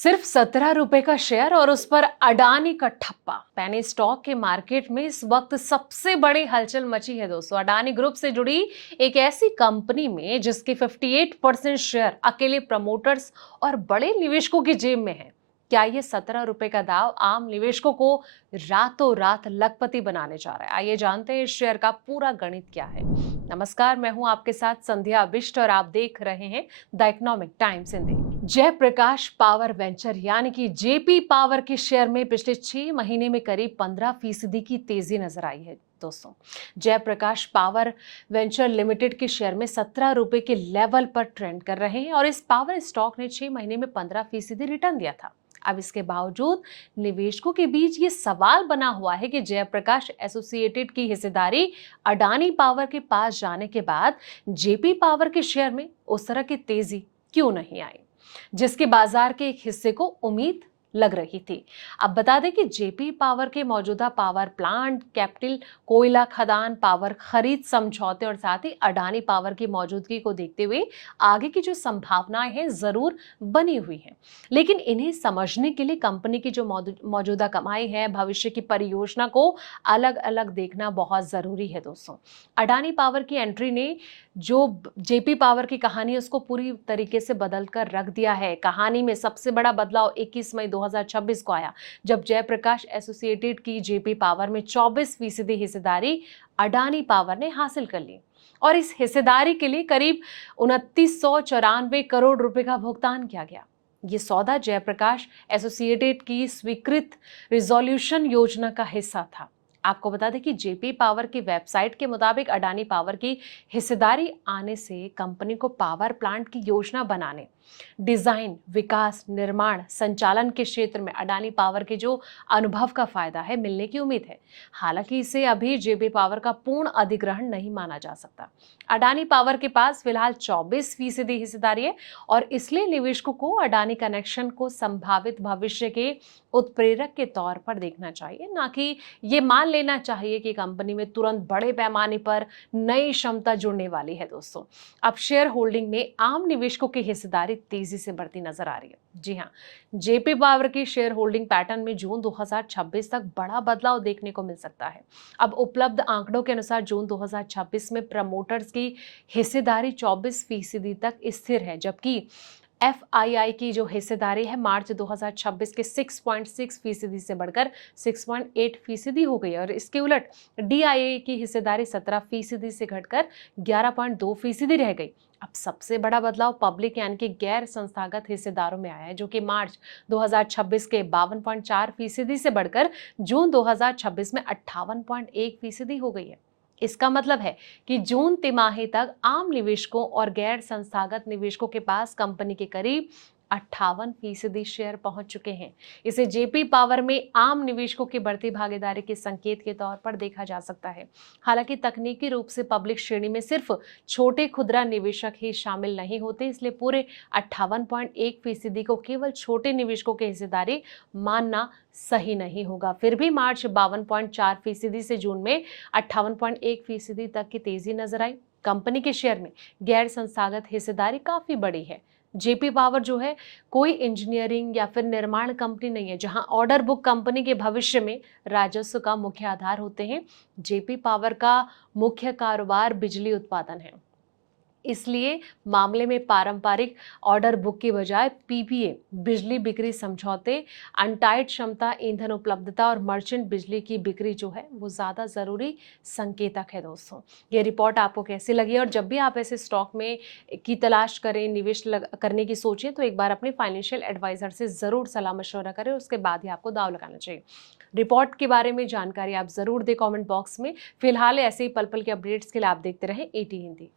सिर्फ 17 रुपए का शेयर और उस पर अडानी का ठप्पा। पैनी स्टॉक के मार्केट में इस वक्त सबसे बड़ी हलचल मची है दोस्तों। अडानी ग्रुप से जुड़ी एक ऐसी कंपनी में जिसके 58% शेयर अकेले प्रमोटर्स और बड़े निवेशकों की जेब में है। क्या ये 17 रुपए का दाव आम निवेशकों को रातों रात लखपति बनाने जा रहा है? आइए जानते हैं इस शेयर का पूरा गणित क्या है। नमस्कार, मैं हूं आपके साथ संध्या बिष्ट और आप देख रहे हैं the economic times Hindi. Jaiprakash power venture यानी कि जेपी पावर के शेयर में पिछले 6 महीने में करीब 15% की तेजी नजर आई है दोस्तों। जयप्रकाश पावर वेंचर लिमिटेड के शेयर में 17 रुपए के लेवल पर ट्रेंड कर रहे हैं और इस पावर स्टॉक ने 6 महीने में 15% रिटर्न दिया था। अब इसके बावजूद निवेशकों के बीच ये सवाल बना हुआ है कि जयप्रकाश एसोसिएटेड की हिस्सेदारी अडानी पावर के पास जाने के बाद जेपी पावर के शेयर में उस तरह की तेजी क्यों नहीं आई जिसके बाजार के एक हिस्से को उम्मीद लग रही थी। अब बता दें कि जेपी पावर के मौजूदा पावर प्लांट, कैपिटल, कोयला खदान, पावर खरीद समझौते और साथ ही अडानी पावर की मौजूदगी को देखते हुए आगे की जो संभावनाएं हैं जरूर बनी हुई हैं। लेकिन इन्हें समझने के लिए कंपनी की जो मौजूदा कमाई है, भविष्य की परियोजना को अलग अलग देखना बहुत जरूरी है दोस्तों। अडानी पावर की एंट्री ने जो जेपी पावर की कहानी है उसको पूरी तरीके से बदल कर रख दिया है। कहानी में सबसे बड़ा बदलाव 21 मई 2026 को आया जब जयप्रकाश एसोसिएटेड की जेपी पावर में 24% हिस्सेदारी अडानी पावर ने हासिल कर ली और इस हिस्सेदारी के लिए करीब 2994 करोड़ रुपए का भुगतान किया गया। ये सौदा जयप्रकाश एसोसिएटेड की स्वीकृत रिजोल्यूशन योजना का हिस्सा था। आपको बता दें कि जेपी पावर की वेबसाइट के मुताबिक अडानी पावर की हिस्सेदारी आने से कंपनी को पावर प्लांट की योजना बनाने, डिजाइन, विकास, निर्माण, संचालन के क्षेत्र में अडानी पावर के जो अनुभव का फायदा है मिलने की उम्मीद है। हालांकि इसे अभी जेपी पावर का पूर्ण अधिग्रहण नहीं माना जा सकता। अडानी पावर के पास फिलहाल 24% हिस्सेदारी है और इसलिए निवेशकों को अडानी कनेक्शन को संभावित भविष्य के उत्प्रेरक के तौर पर देखना चाहिए, ना कि ये मान लेना चाहिए कि कंपनी में तुरंत बड़े पैमाने पर नई क्षमता जुड़ने वाली है दोस्तों। अब शेयर होल्डिंग में आम निवेशकों की हिस्सेदारी तेजी से बढ़ती नजर आ रही है। जी हाँ, जेपी पावर की शेयर होल्डिंग पैटर्न में जून 2026 तक बड़ा बदलाव देखने को मिल सकता है। अब उपलब्ध आंकड़ों के अनुसार जून 2026 में प्रमोटर्स की हिस्सेदारी 24% तक स्थिर है, जबकि एफआईआई की जो हिस्सेदारी है मार्च 2026 के 6.6% से बढ़कर 6.8% हो गई और इसके उलट डीआईए की हिस्सेदारी 17% से घटकर 11.2% रह गई। अब सबसे बड़ा बदलाव पब्लिक यानी कि गैर संस्थागत हिस्सेदारों में आया है, जो कि मार्च 2026 के 52.4% से बढ़कर जून 2026 में 58.1% हो गई है। इसका मतलब है कि जून तिमाही तक आम निवेशकों और गैर संस्थागत निवेशकों के पास कंपनी के करीब 58% शेयर पहुंच चुके हैं। इसे जेपी पावर में आम निवेशकों की बढ़ती भागीदारी के संकेत के तौर पर देखा जा सकता है। हालांकि तकनीकी रूप से पब्लिक श्रेणी में सिर्फ छोटे खुदरा निवेशक ही शामिल नहीं होते, इसलिए पूरे 58.1% को केवल छोटे निवेशकों की हिस्सेदारी मानना सही नहीं होगा। फिर भी मार्च 52.4% से जून में 58.1% तक की तेजी नजर आई। कंपनी के शेयर में गैर संस्थागत हिस्सेदारी काफी बड़ी है। जेपी पावर जो है कोई इंजीनियरिंग या फिर निर्माण कंपनी नहीं है जहां ऑर्डर बुक कंपनी के भविष्य में राजस्व का मुख्य आधार होते हैं। जेपी पावर का मुख्य कारोबार बिजली उत्पादन है, इसलिए मामले में पारंपरिक ऑर्डर बुक की बजाय पीपीए, बिजली बिक्री समझौते, अनटाइड क्षमता, ईंधन उपलब्धता और मर्चेंट बिजली की बिक्री जो है वो ज्यादा जरूरी संकेतक है दोस्तों। ये रिपोर्ट आपको कैसी लगी? और जब भी आप ऐसे स्टॉक में की तलाश करें, निवेश करने की सोचें, तो एक बार अपने फाइनेंशियल एडवाइजर से जरूर सलाह मशवरा करें, उसके बाद ही आपको दाव लगाना चाहिए। रिपोर्ट के बारे में जानकारी आप जरूर दें कमेंट बॉक्स में। फिलहाल ऐसे ही पल पल के अपडेट्स के लिए आप देखते रहें एटी हिंदी।